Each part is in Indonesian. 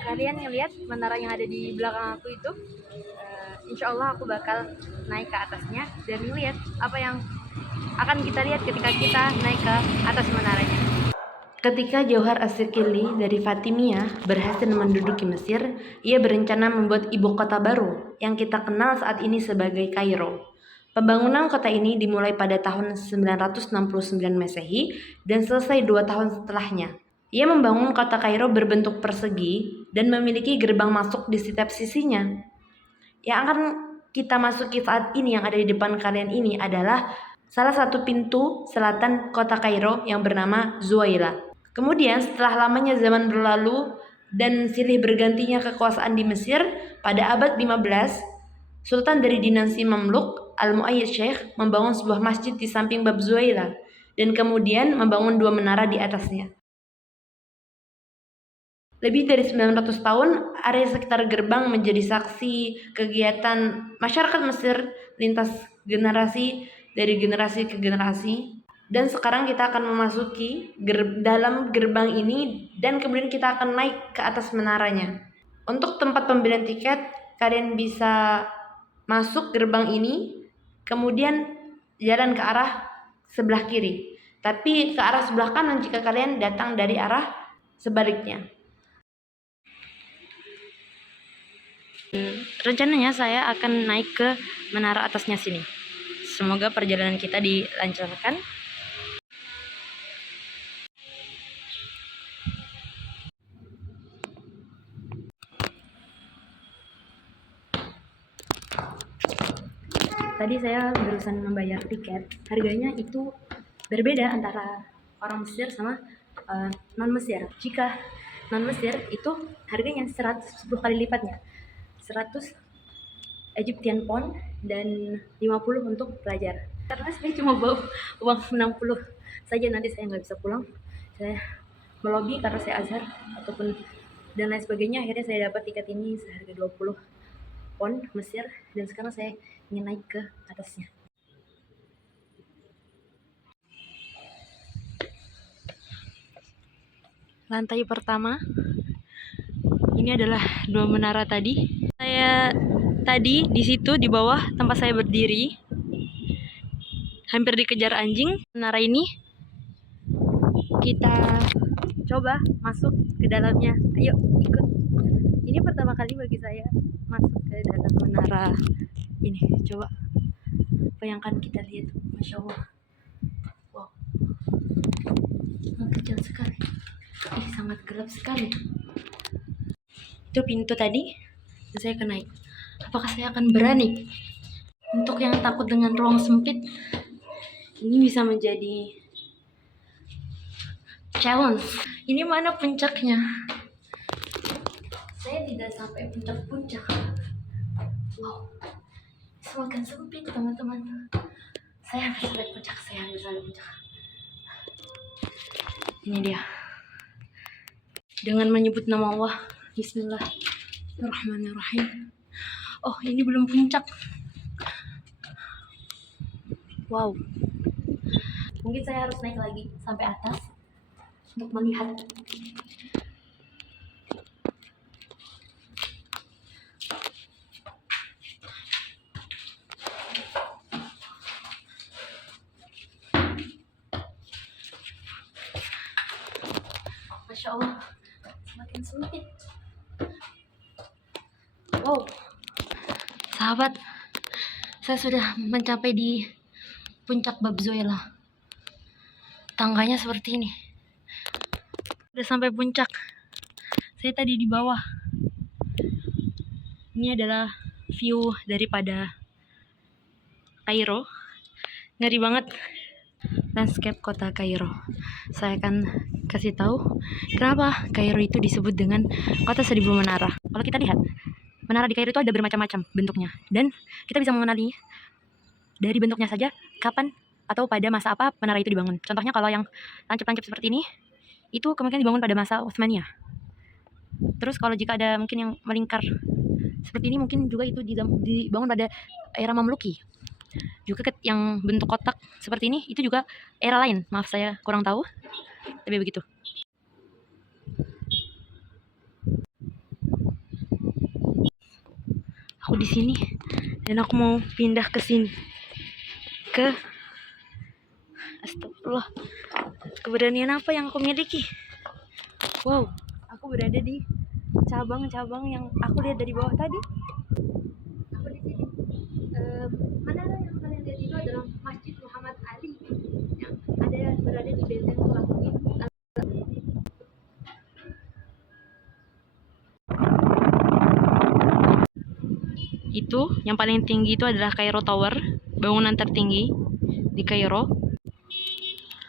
Kalian ngelihat menara yang ada di belakang aku itu? Insya Allah aku bakal naik ke atasnya dan lihat apa yang akan kita lihat ketika kita naik ke atas menaranya. Ketika Johar As-Sikili dari Fatimiyah berhasil menduduki Mesir, ia berencana membuat ibu kota baru yang kita kenal saat ini sebagai Kairo. Pembangunan kota ini dimulai pada tahun 969 Masehi dan selesai 2 tahun setelahnya. Ia membangun kota Kairo berbentuk persegi dan memiliki gerbang masuk di setiap sisinya. Yang akan kita masuki saat ini yang ada di depan kalian ini adalah salah satu pintu selatan kota Kairo yang bernama Zuwaila. Kemudian setelah lamanya zaman berlalu dan silih bergantinya kekuasaan di Mesir, pada abad 15, Sultan dari dinasti Mamluk, Al-Mu'ayyid Syekh, membangun sebuah masjid di samping Bab Zuwaila dan kemudian membangun 2 menara di atasnya. Lebih dari 900 tahun, area sekitar gerbang menjadi saksi kegiatan masyarakat Mesir lintas generasi dari generasi ke generasi. Dan sekarang kita akan memasuki dalam gerbang ini dan kemudian kita akan naik ke atas menaranya. Untuk tempat pembelian tiket, kalian bisa masuk gerbang ini, kemudian jalan ke arah sebelah kiri. Tapi ke arah sebelah kanan jika kalian datang dari arah sebaliknya. Rencananya saya akan naik ke menara atasnya sini. Semoga perjalanan kita dilancarkan. Tadi saya barusan membayar tiket. Harganya itu berbeda antara orang Mesir sama non Mesir. Jika non Mesir itu harganya 110 kali lipatnya. 100 Egyptian pound dan 50 untuk pelajar. Karena saya cuma bawa uang 60 saja, nanti saya nggak bisa pulang. Saya melobi karena saya azhar ataupun dan lain sebagainya. Akhirnya saya dapat tiket ini seharga 20 pound Mesir dan sekarang saya ingin naik ke atasnya. Lantai pertama ini adalah 2 menara tadi. Saya tadi di situ di bawah tempat saya berdiri hampir dikejar anjing. Menara ini kita coba masuk ke dalamnya. Ayo ikut. Ini pertama kali bagi saya masuk ke dalam menara ini. Coba bayangkan kita lihat, Masya Allah. Wow, sangat kecil sekali. Sangat gelap sekali. Itu pintu tadi, dan saya akan naik. Apakah saya akan berani? Untuk yang takut dengan ruang sempit, ini bisa menjadi challenge. Ini mana puncaknya? Saya tidak sampai puncak-puncak. Wow, semakin sempit teman-teman. Saya hampir sampai puncak. Ini dia. Dengan menyebut nama Allah. Bismillahirrahmanirrahim. Oh, ini belum puncak. Wow. Mungkin saya harus naik lagi sampai atas untuk melihat. Masya Allah, semakin sempit. Wow, sahabat, saya sudah mencapai di puncak Bab Zuwaila. Tangganya seperti ini. Sudah sampai puncak. Saya tadi di bawah. Ini adalah view daripada Kairo. Ngeri banget landscape kota Kairo. Saya akan kasih tahu kenapa Kairo itu disebut dengan kota 1000 menara. Kalau kita lihat, menara di Kairo itu ada bermacam-macam bentuknya, dan kita bisa mengenali dari bentuknya saja kapan atau pada masa apa menara itu dibangun. Contohnya kalau yang tancap-tancap seperti ini, itu kemungkinan dibangun pada masa Utsmaniyah. Terus kalau jika ada mungkin yang melingkar seperti ini, mungkin juga itu dibangun pada era Mamluki. Juga yang bentuk kotak seperti ini, itu juga era lain. Maaf, saya kurang tahu, tapi begitu. aku di sini dan aku mau pindah ke sini. Astagfirullah. Keberanian apa yang aku miliki? Wow, aku berada di cabang-cabang yang aku lihat dari bawah tadi. Aku di sini. Menara yang kalian lihat itu adalah Masjid Muhammad Ali yang berada di Benteng Salahuddin. Itu yang paling tinggi itu adalah Kairo Tower, bangunan tertinggi di Kairo.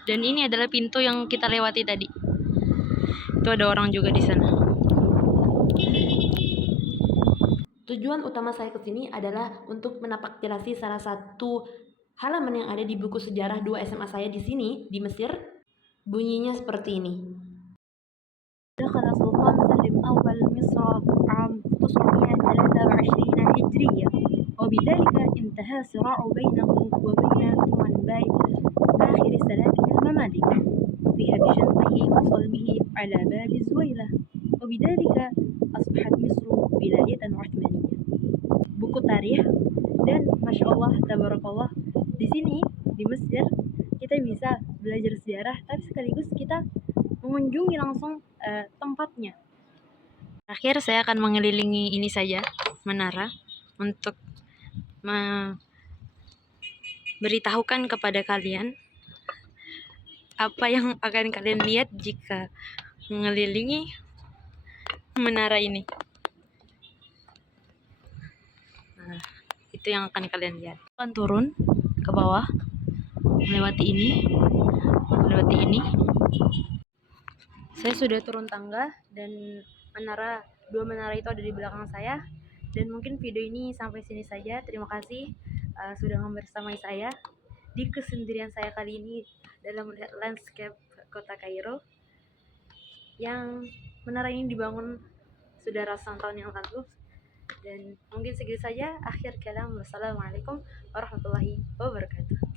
Dan ini adalah pintu yang kita lewati tadi. Itu ada orang juga di sana. Tujuan utama saya ke sini adalah untuk menapaktilasi salah satu halaman yang ada di buku sejarah 2 SMA saya di sini, di Mesir. Bunyinya seperti ini. دخل سلطان سلم أول مصر عام 923 هجرية وبذلك انتهى الصراع بينه وبين تمنباي آخر سلاطين الممالك في بشنقه وصلبه على باب الزويلة وبذلك أصبحت مصر ولاية عثمانية. Buku tarikh dan Masya Allah, Tabarakallah, di sini di Mesir kita bisa belajar sejarah tapi sekaligus kita mengunjungi langsung tempatnya. Terakhir saya akan mengelilingi ini saja, menara, untuk memberitahukan kepada kalian apa yang akan kalian lihat jika mengelilingi menara ini. Nah, itu yang akan kalian lihat. Akan turun ke bawah, melewati ini. Saya sudah turun tangga dan dua menara itu ada di belakang saya. Dan mungkin video ini sampai sini saja. Terima kasih sudah membersamai saya di kesendirian saya kali ini dalam melihat landscape kota Kairo. Yang menara ini dibangun sudah ratusan tahun yang lalu. Dan mungkin segitu saja. Akhir kalam, wassalamualaikum warahmatullahi wabarakatuh.